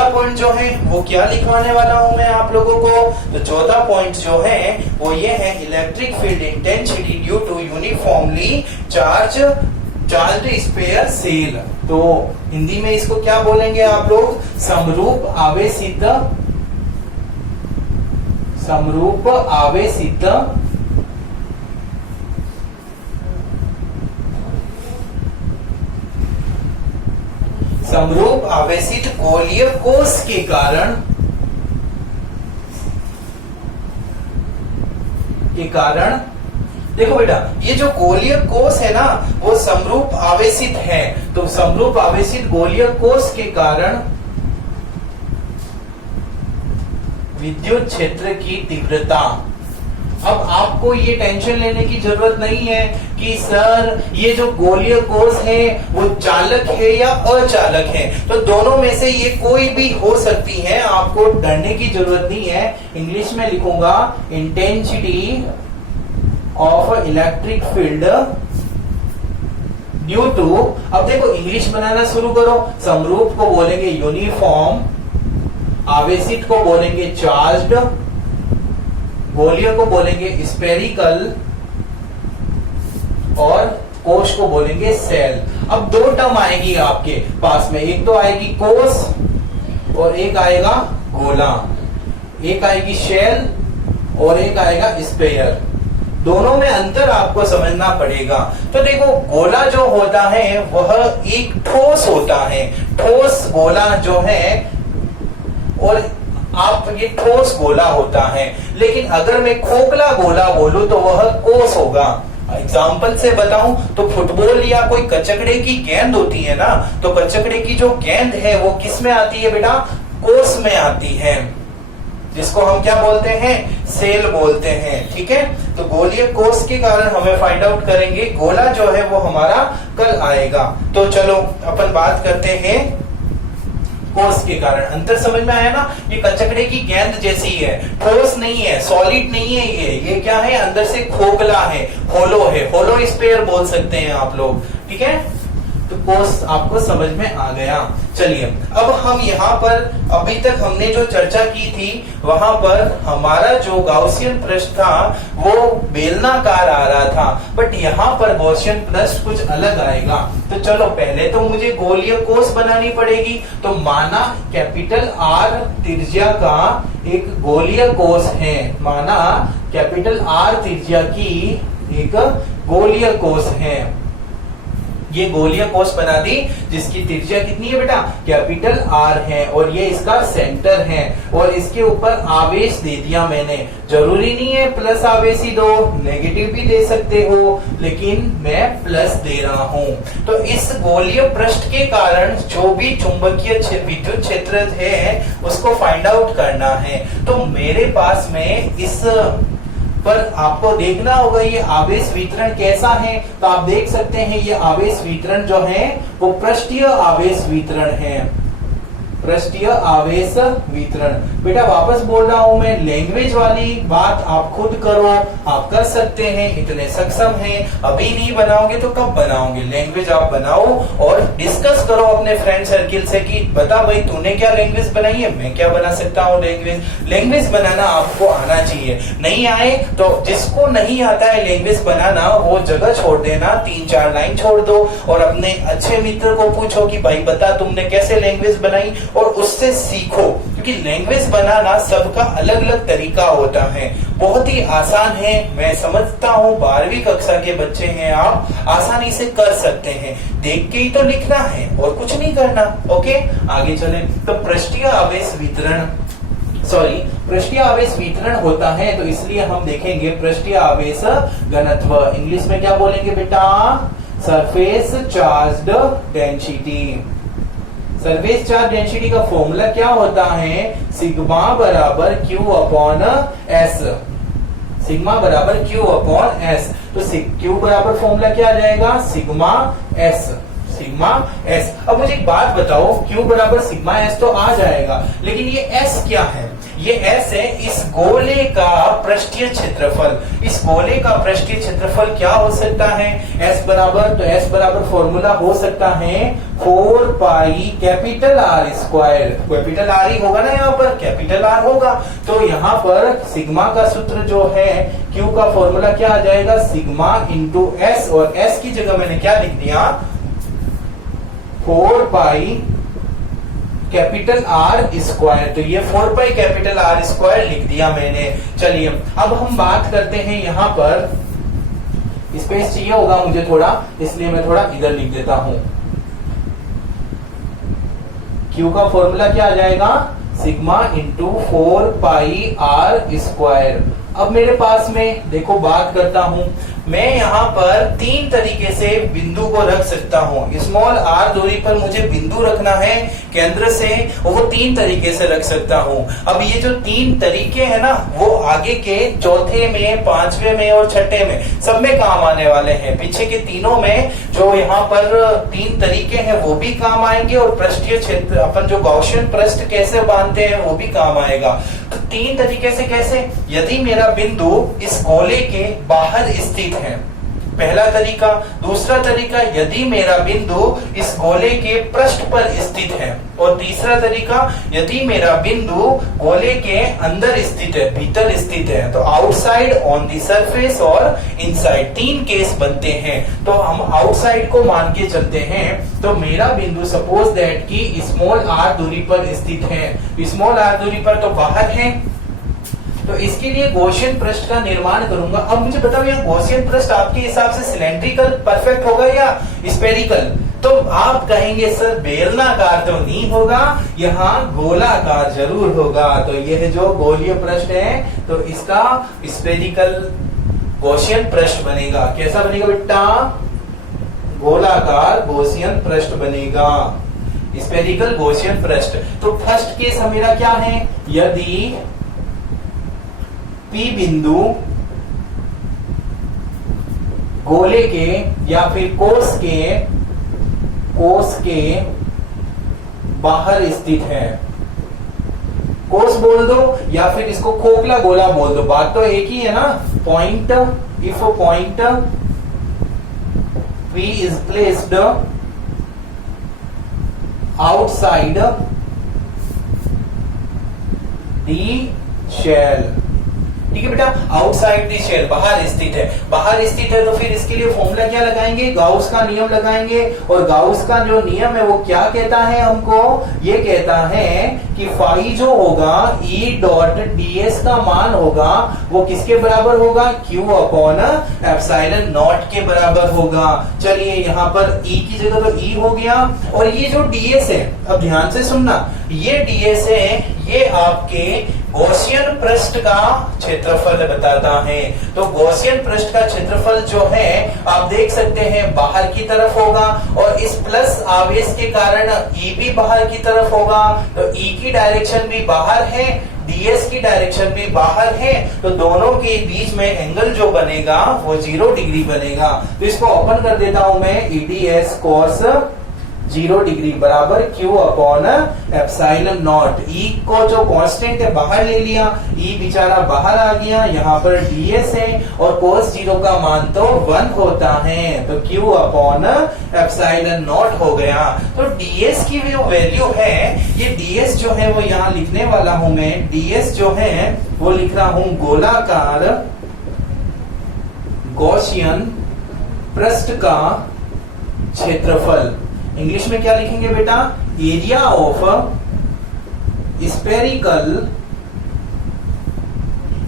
पॉइंट जो है वो क्या लिखवाने वाला हूं मैं आप लोगों को, तो चौथा पॉइंट जो है वो ये है, electric field intensity due to uniformly charged sphere shell. तो हिंदी में इसको क्या बोलेंगे आप लोग, समरूप आवेशित गोलीय कोश के कारण देखो बेटा, ये जो गोलीय कोष है ना वो समरूप आवेशित है, तो समरूप आवेशित गोलीय कोष के कारण विद्युत क्षेत्र की तीव्रता। अब आपको ये टेंशन लेने की जरूरत नहीं है कि सर ये जो गोलीय कोष है वो चालक है या अचालक है, तो दोनों में से ये कोई भी हो सकती है, आपको डरने की जरूरत नहीं है। इंग्लिश में लिखूंगा intensity of electric field due to, अब देखो इंग्लिश बनाना शुरू करो। समरूप को बोलेंगे यूनिफॉर्म, आवेशित को बोलेंगे चार्ज्ड, गोलीय को बोलेंगे स्फेरिकल और कोष को बोलेंगे सेल। अब दो टर्म आएगी आपके पास में, एक तो आएगी कोष और एक आएगा गोला, एक आएगी शेल और एक आएगा स्पेयर। दोनों में अंतर आपको समझना पड़ेगा। तो देखो गोला जो होता है वह एक ठोस होता है, ठोस गोला जो है, और आप ये ठोस गोला होता है। लेकिन अगर मैं खोखला गोला बोलूं तो वह कोस होगा। एग्जाम्पल से बताऊं तो फुटबॉल या कोई कचकड़े की गेंद होती है ना, तो कचकड़े की जो गेंद है वो किस में आती है बेटा? कोस में आती है, जिसको हम क्या बोलते हैं? सेल बोलते हैं। ठीक है, तो गोलीय कोष के कारण हमें फाइंड आउट करेंगे, गोला जो है वो हमारा कल आएगा। तो चलो अपन बात करते हैं कोष के कारण। अंतर समझ में आया ना? ये कचकड़े की गेंद जैसी है, ठोस नहीं है, सॉलिड नहीं है, ये क्या है? अंदर से खोखला है, होलो है, होलो स्फीयर बोल सकते हैं आप लोग। ठीक है, तो कोष आपको समझ में आ गया। चलिए अब हम यहाँ पर अभी तक हमने जो चर्चा की थी वहां पर हमारा जो गाउसियन पृष्ठ था वो बेलनाकार आ रहा था, बट यहाँ पर गॉसियन पृष्ठ कुछ अलग आएगा। तो चलो पहले तो मुझे गोलीय कोष बनानी पड़ेगी। तो माना कैपिटल आर त्रिज्या का एक गोलीय कोष है, माना कैपिटल आर त्रिज्या की एक गोलीय कोष है। ये गोलीय कोष बना दी जिसकी त्रिज्या कितनी है बेटा? कैपिटल आर है, और ये इसका सेंटर है, और इसके ऊपर आवेश दे दिया मैंने। जरूरी नहीं है प्लस आवेश ही दो, नेगेटिव भी दे सकते हो, लेकिन मैं प्लस दे रहा हूं। तो इस गोलीय पृष्ठ के कारण जो भी चुंबकीय विद्युत क्षेत्र है उसको फाइंड आउट करना है। तो मेरे पास में इस पर आपको देखना होगा ये आवेश वितरण कैसा है। तो आप देख सकते हैं ये आवेश वितरण जो है वो पृष्ठीय आवेश वितरण है, पृष्ठीय आवेश वितरण। बेटा वापस बोल रहा हूं मैं, लैंग्वेज वाली बात आप खुद करो, आप कर सकते हैं, इतने सक्षम हैं। अभी नहीं बनाओगे तो कब बनाओगे? लैंग्वेज आप बनाओ और डिस्कस करो अपने फ्रेंड सर्किल से कि बता भाई तूने क्या लैंग्वेज बनाई है, मैं क्या बना सकता हूँ लैंग्वेज। लैंग्वेज बनाना आपको आना चाहिए, नहीं आए तो जिसको नहीं आता है लैंग्वेज बनाना वो जगह छोड़ देना, 3-4 लाइन छोड़ दो और अपने अच्छे मित्र को पूछो कि भाई बता तुमने कैसे लैंग्वेज बनाई, और उससे सीखो। क्योंकि लैंग्वेज बनाना सबका अलग अलग तरीका होता है, बहुत ही आसान है। मैं समझता हूँ 12वीं कक्षा के बच्चे हैं आप, आसानी से कर सकते हैं, देख के ही तो लिखना है और कुछ नहीं करना। ओके, आगे चले। तो पृष्ठीय आवेश वितरण, पृष्ठीय आवेश वितरण होता है, तो इसलिए हम देखेंगे पृष्ठीय आवेश घनत्व। इंग्लिश में क्या बोलेंगे बेटा? Surface charge density. Surface charge density का फॉर्मूला क्या होता है? सिग्मा बराबर क्यू अपॉन एस, सिग्मा बराबर क्यू अपॉन एस। तो क्यू बराबर फॉर्मूला क्या आ जाएगा? Sigma S, sigma S. अब मुझे एक बात बताओ, क्यू बराबर सिग्मा एस तो आ जाएगा, लेकिन ये एस क्या है? ये एस है इस गोले का पृष्ठीय क्षेत्रफल। इस गोले का पृष्ठीय क्षेत्रफल क्या हो सकता है? एस बराबर, तो एस बराबर फॉर्मूला हो सकता है 4 pi capital R square. Capital R ही होगा ना, यहाँ पर कैपिटल आर होगा। तो यहाँ पर सिग्मा का सूत्र जो है, क्यू का फॉर्मूला क्या आ जाएगा? सिग्मा इंटू एस, और एस की जगह मैंने क्या लिख दिया? 4 पाई कैपिटल आर स्क्वायर। तो ये 4 पाई कैपिटल आर स्क्वायर लिख दिया मैंने। चलिए अब हम बात करते हैं, यहाँ पर स्पेस चाहिए होगा मुझे थोड़ा, इसलिए मैं थोड़ा इधर लिख देता हूं। क्यू का फॉर्मूला क्या आ जाएगा? Sigma into 4 pi r square. अब मेरे पास में देखो बात करता हूं, मैं यहाँ पर 3 तरीके से बिंदु को रख सकता हूँ। स्मॉल r दूरी पर मुझे बिंदु रखना है केंद्र से, वो 3 तरीके से रख सकता हूँ। अब ये जो 3 तरीके हैं ना, वो आगे के चौथे में, 5वें में और 6ठे में सब में काम आने वाले हैं। पीछे के तीनों में जो यहाँ पर 3 तरीके हैं वो भी काम आएंगे, और पृष्ठीय क्षेत्र अपन जो गॉसियन पृष्ठ कैसे बांधते हैं वो भी काम आएगा। तो 3 तरीके से कैसे, यदि मेरा बिंदु इस गोले के बाहर स्थित है, पहला तरीका। दूसरा तरीका, यदि मेरा बिंदु इस गोले के पृष्ठ पर स्थित है, और तीसरा तरीका, यदि मेरा बिंदु गोले के अंदर स्थित है, भीतर स्थित है, तो आउटसाइड, ऑन द सरफेस और इनसाइड। 3 केस बनते हैं। तो हम आउटसाइड को मान के चलते हैं। तो मेरा बिंदु सपोज दैट कि स्मॉल r दूरी पर स्थित है, स्मॉल r दूरी पर तो बाहर है, तो इसके लिए गॉसियन पृष्ठ का निर्माण करूंगा। अब मुझे बताओ यहाँ गॉसियन पृष्ठ आपके हिसाब से सिलेंड्रिकल परफेक्ट होगा या स्फेरिकल? तो आप कहेंगे सर बेलनाकार तो नहीं होगा, यहाँ गोलाकार जरूर होगा। तो यह जो गोलीय पृष्ठ है तो इसका स्फेरिकल गॉसियन पृष्ठ बनेगा। कैसा बनेगा बेटा? गोलाकार गॉसियन पृष्ठ बनेगा, स्फेरिकल गॉसियन पृष्ठ। तो फर्स्ट केस मेरा क्या है, यदि P बिंदु गोले के या फिर कोस के बाहर स्थित है, कोस बोल दो या फिर इसको खोखला गोला बोल दो, बात तो एक ही है ना। Point, if point P is placed outside the shell, ठीक है बेटा, आउटसाइड द शेल, बाहर स्थित है। बाहर स्थित है तो फिर इसके लिए फॉर्मूला क्या लगाएंगे? गाउस का नियम लगाएंगे। और गाउस का जो नियम है वो क्या कहता है हमको? ये कहता है कि फाई जो होगा E डॉट ds का मान होगा वो किसके बराबर होगा? Q अपॉन एप्सिलॉन नॉट के बराबर होगा। चलिए यहाँ पर E की जगह तो E हो गया, और ये जो ds है, अब ध्यान से सुनना, ये ds है, ये आपके गॉसियन पृष्ठ का क्षेत्रफल बताता है। तो गॉसियन पृष्ठ का क्षेत्रफल जो है आप देख सकते हैं बाहर की तरफ होगा, और इस प्लस आवेश के कारण E भी बाहर की तरफ होगा। तो E की डायरेक्शन भी बाहर है, ds की डायरेक्शन भी बाहर है, तो दोनों के बीच में एंगल जो बनेगा वो 0 डिग्री बनेगा। तो इसको ओपन कर देता हूं मैं, EDS cos 0 डिग्री बराबर Q upon epsilon not. E को जो कांस्टेंट है बाहर ले लिया, E बेचारा बाहर आ गया, यहाँ पर ds है, और cos 0 का मान तो 1 होता है, तो Q अपॉन एप्सिलॉन नॉट हो गया। तो ds की जो वैल्यू है, ये ds जो है वो यहाँ लिखने वाला हूं मैं। ds जो है वो लिख रहा हूं गोलाकार गॉसियन पृष्ठ का क्षेत्रफल। इंग्लिश में क्या लिखेंगे बेटा? Area of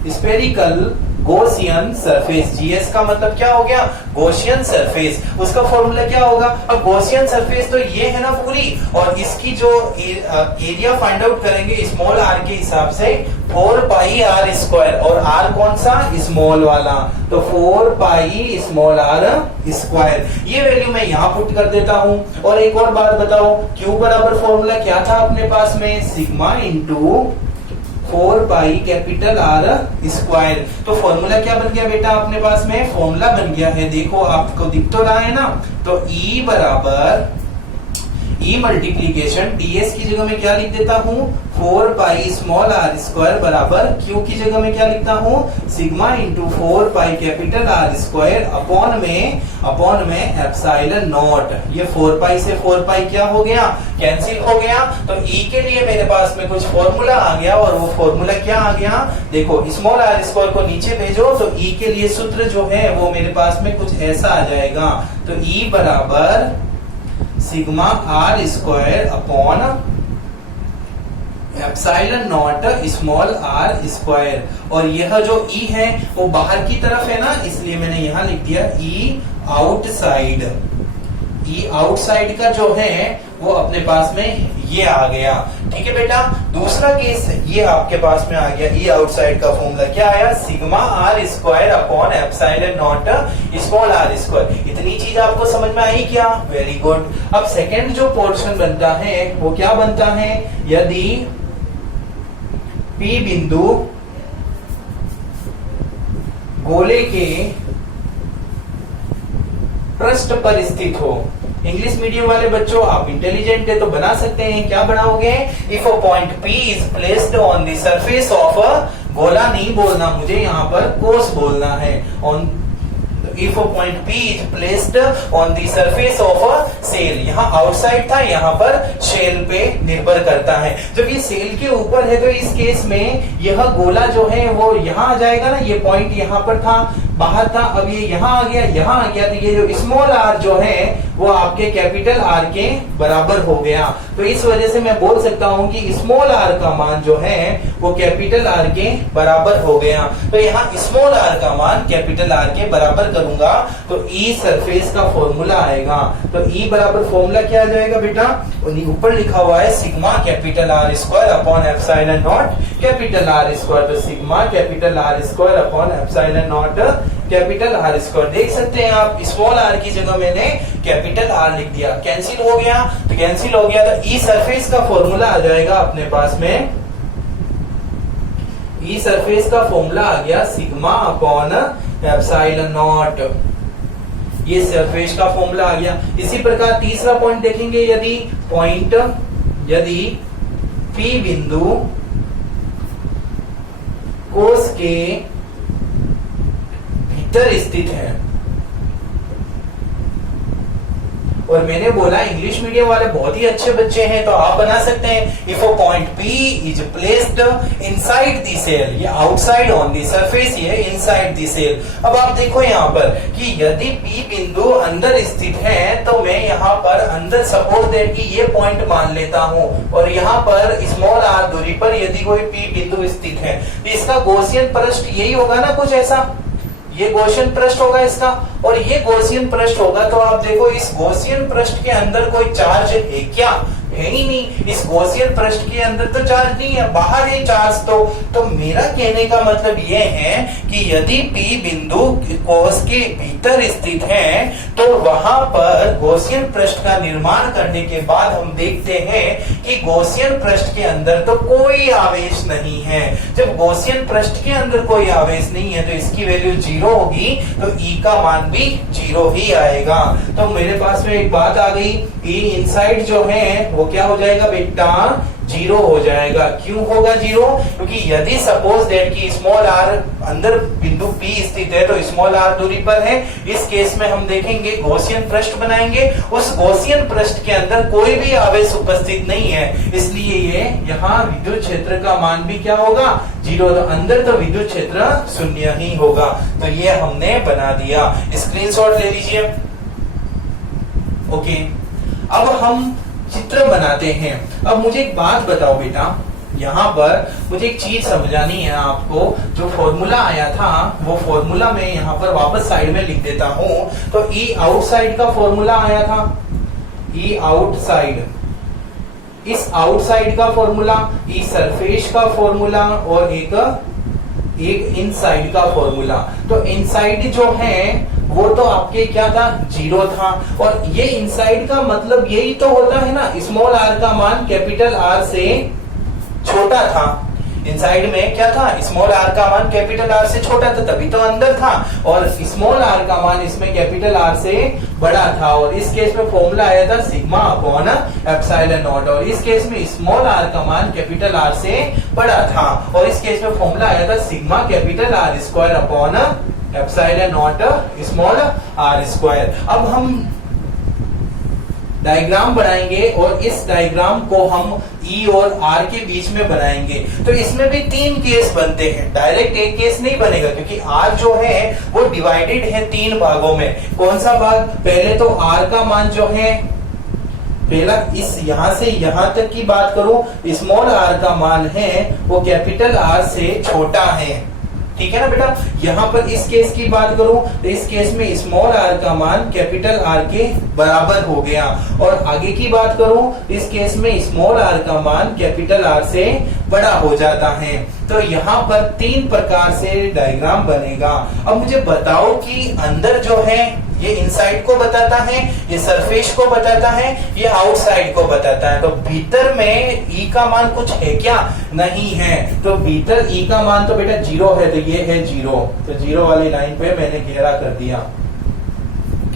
spherical Gaussian surface. GS का मतलब क्या हो गया? Gaussian surface. उसका फॉर्मूला क्या होगा? अब गॉसियन सरफेस तो ये है ना पूरी, और इसकी जो एरिया फाइंड आउट करेंगे स्मॉल r के हिसाब से 4 पाई r स्क्वायर, और r कौन सा? स्मॉल वाला, तो 4 पाई स्मॉल r स्क्वायर। ये वैल्यू मैं यहाँ पुट कर देता हूँ। और एक और बात बताओ, Q बराबर फॉर्मूला क्या था अपने पास में? Sigma into 4 pi capital R square. तो फॉर्मूला क्या बन गया बेटा अपने पास में? फॉर्मूला बन गया है, देखो आपको दिख तो रहा है ना। तो E बराबर E मल्टीप्लीकेशन ds की जगह में क्या लिख देता हूँ? 4 पाई स्मॉल r स्क्वायर बराबर Q की जगह में क्या लिखता हूँ? Sigma into 4 pi capital R square upon में एप्सिलॉन नॉट। ये 4 पाई से 4 पाई क्या हो गया? कैंसिल हो गया। तो E के लिए मेरे पास में कुछ फॉर्मूला आ गया, और वो फॉर्मूला क्या आ गया? देखो स्मॉल r स्क्वायर को नीचे भेजो, तो E के लिए सूत्र जो है वो मेरे पास में कुछ ऐसा आ जाएगा। तो E बराबर sigma r square upon epsilon not small r square. और यह जो E है वो बाहर की तरफ है ना, इसलिए मैंने यहां लिख दिया E आउटसाइड। E आउटसाइड का जो है वो अपने पास में ये आ गया। ठीक है बेटा, दूसरा केस ये आपके पास में आ गया। ई आउटसाइड का फॉर्मूला क्या आया, sigma r square upon epsilon not small r square. इतनी चीज आपको समझ में आई क्या? Very good. अब सेकेंड जो पोर्शन बनता है वो क्या बनता है, यदि P बिंदु गोले के पृष्ठ पर स्थित हो। इंग्लिश मीडियम वाले बच्चों, आप इंटेलिजेंट है तो बना सकते हैं। क्या बनाओगे, if a point P is placed on the surface of a, गोला नहीं बोलना मुझे, यहाँ पर कोस बोलना है। On if a point P is placed on the surface of a shell, यहाँ आउटसाइड था, यहाँ पर शेल पे निर्भर करता है। जब ये सेल के ऊपर है तो इस केस में यह गोला जो है वो यहाँ आ जाएगा ना, ये पॉइंट यहाँ पर था, बाहर था, अब ये यहाँ आ गया, यहाँ आ गया, तो ये जो स्मॉल आर जो है वो आपके कैपिटल आर के बराबर हो गया। तो इस वजह से मैं बोल सकता हूं कि स्मॉल आर का मान जो है वो कैपिटल आर के बराबर हो गया। तो यहाँ स्मॉल आर का मान कैपिटल आर के बराबर करूंगा तो ई सरफेस का फॉर्मूला आएगा। तो ई बराबर फॉर्मूला क्या आ जाएगा बेटा, ऊपर लिखा हुआ है sigma capital R square upon epsilon not capital R square. तो sigma capital R square upon epsilon not capital R square. देख सकते हैं आप, स्मॉल आर की जगह मैंने कैपिटल आर लिख दिया, कैंसिल हो गया। तो कैंसिल हो गया तो ई सरफेस का फॉर्मूला आ जाएगा अपने पास में, ई सरफेस का फॉर्मूला आ गया सिग्मा अपॉन एप्सिलॉन नॉट, ये सरफेस का फॉर्मूला आ गया। इसी प्रकार तीसरा पॉइंट देखेंगे, यदि P बिंदु कोस के भीतर स्थित है, और मैंने बोला इंग्लिश मीडियम वाले बहुत ही अच्छे बच्चे हैं तो आप बना सकते हैं, if a point P is placed inside the shell, ये आउटसाइड ऑन द सरफेस, ये इनसाइड द सेल। अब आप देखो यहाँ पर कि यदि P बिंदु अंदर स्थित है तो मैं यहाँ पर अंदर सपोज दैट कि ये पॉइंट मान लेता हूँ, और यहाँ पर स्मॉल r दूरी पर यदि कोई P बिंदु स्थित है तो इसका गॉसियन पृष्ठ यही होगा ना, कुछ ऐसा, ये गॉसियन पृष्ठ होगा इसका, और ये गॉसियन पृष्ठ होगा। तो आप देखो इस गॉसियन पृष्ठ के अंदर कोई चार्ज है क्या, है ही नहीं। इस गॉसियन पृष्ठ के अंदर तो चार्ज नहीं है, बाहर है चार्ज। तो मेरा कहने का मतलब ये है कि यदि P बिंदु कोस के भीतर स्थित है तो वहां पर गॉसियन पृष्ठ का निर्माण करने के बाद हम देखते हैं कि गॉसियन पृष्ठ के अंदर तो कोई आवेश नहीं है। जब गॉसियन पृष्ठ के अंदर कोई आवेश नहीं है तो इसकी वैल्यू 0 होगी, तो E का मान भी 0 ही आएगा। तो मेरे पास में एक बात आ गई, E इनसाइड जो है वो क्या हो जाएगा बेटा, 0 हो जाएगा। क्यों होगा 0? क्योंकि यदि सपोज दैट कि स्मॉल r अंदर बिंदु P स्थित है तो स्मॉल r दूरी पर है, इस केस में हम देखेंगे गॉसियन पृष्ठ बनाएंगे, उस गॉसियन पृष्ठ के अंदर कोई भी आवेश उपस्थित नहीं है, इसलिए ये यहाँ विद्युत क्षेत्र का मान भी क्या होगा, 0। तो अंदर तो विद्युत क्षेत्र 0 ही होगा। तो ये हमने बना दिया, स्क्रीनशॉट ले लीजिए। ओके, अब हम चित्र बनाते हैं। अब मुझे एक बात बताओ बेटा, यहाँ पर मुझे एक चीज समझानी है आपको। जो फॉर्मूला आया था वो फॉर्मूला मैं यहाँ पर वापस साइड में लिख देता हूँ। तो E आउटसाइड का फॉर्मूला आया था, E आउटसाइड, इस आउटसाइड का फॉर्मूला, E सरफेस का फॉर्मूला, और एक इनसाइड का फॉर्मूला। तो इनसाइड जो है वो तो आपके क्या था, 0 था, और ये इनसाइड का मतलब यही तो होता है ना, स्मॉल r का मान कैपिटल R से छोटा था। इनसाइड में क्या था, स्मॉल r का मान कैपिटल R से छोटा था, तभी तो अंदर था, और स्मॉल r का मान इसमें कैपिटल R से बड़ा था। और इस केस में फॉर्मूला आया था सिग्मा अपॉन एप्सिलॉन नॉट, और इस केस में स्मॉल r का मान कैपिटल R से बड़ा था, और इस केस में फॉर्मूला आया था sigma capital R square upon epsilon not small r square. अब हम डायग्राम बनाएंगे और इस डायग्राम को हम E और R के बीच में बनाएंगे। तो इसमें भी 3 केस बनते हैं, डायरेक्ट एक केस नहीं बनेगा, क्योंकि R जो है वो डिवाइडेड है 3 भागों में। कौन सा भाग? पहले तो R का मान जो है, पहला इस यहां से यहां तक की बात करूं, स्मॉल r का मान है वो कैपिटल R से छोटा है, ठीक है ना बेटा। यहाँ पर इस केस की बात करूं तो इस केस में स्मॉल आर का मान कैपिटल आर के बराबर हो गया, और आगे की बात करूं इस केस में स्मॉल आर का मान कैपिटल आर से बड़ा हो जाता है। तो यहाँ पर 3 प्रकार से डायग्राम बनेगा। अब मुझे बताओ कि अंदर जो है ये इनसाइड को बताता है, ये सरफेस को बताता है, ये आउटसाइड को बताता है। तो भीतर में ई का मान कुछ है क्या? नहीं है। तो भीतर ई का मान तो बेटा 0 है, तो ये है 0। तो 0 वाली लाइन पे मैंने घेरा कर दिया,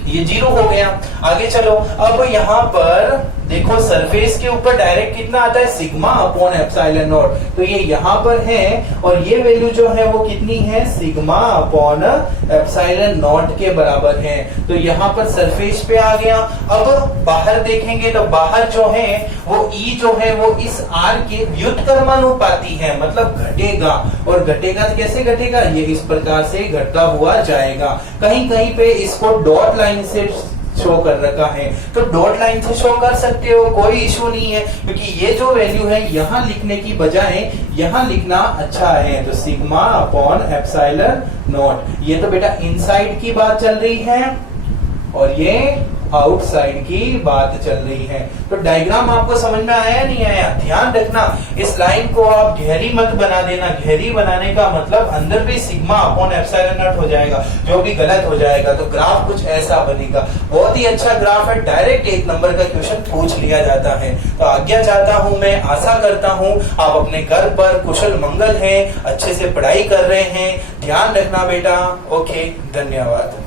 ये 0 हो गया। आगे चलो, अब यहाँ पर देखो सरफेस के ऊपर डायरेक्ट कितना आता है? Sigma upon epsilon not. तो ये यहाँ पर है, और ये वैल्यू जो है वो कितनी है? सिग्मा अपॉन एप्सिलॉन नॉट के बराबर है। तो यहाँ पर सरफेस पे आ गया। अब बाहर देखेंगे तो बाहर जो है वो ई जो है वो इस आर के व्युत्क्रमानुपाती है, मतलब घटेगा। और घटेगा तो कैसे घटेगा? ये इस प्रकार से घटता हुआ जाएगा। कहीं कहीं पे इसको डॉट लाइन से शो कर रखा है, तो डॉट लाइन से शो कर सकते हो, कोई इशू नहीं है, क्योंकि ये जो वैल्यू है यहाँ लिखने की बजाय यहाँ लिखना अच्छा है। तो सिग्मा अपॉन एप्सिलॉन नॉट, ये तो बेटा इनसाइड की बात चल रही है और ये आउटसाइड की बात चल रही है। तो डायग्राम आपको समझ में आया नहीं आया? ध्यान रखना, इस लाइन को आप गहरी मत बना देना। गहरी बनाने का मतलब अंदर भी सिग्मा अपॉन एप्सिलॉन नॉट हो जाएगा, जो भी गलत हो जाएगा। तो ग्राफ कुछ ऐसा बनेगा। बहुत ही अच्छा ग्राफ है, डायरेक्ट 1 नंबर का क्वेश्चन पूछ लिया जाता है। तो आज्ञा चाहता हूं, मैं आशा करता हूं आप अपने घर पर कुशल मंगल हैं, अच्छे से पढ़ाई कर रहे हैं। ध्यान रखना बेटा। ओके, धन्यवाद।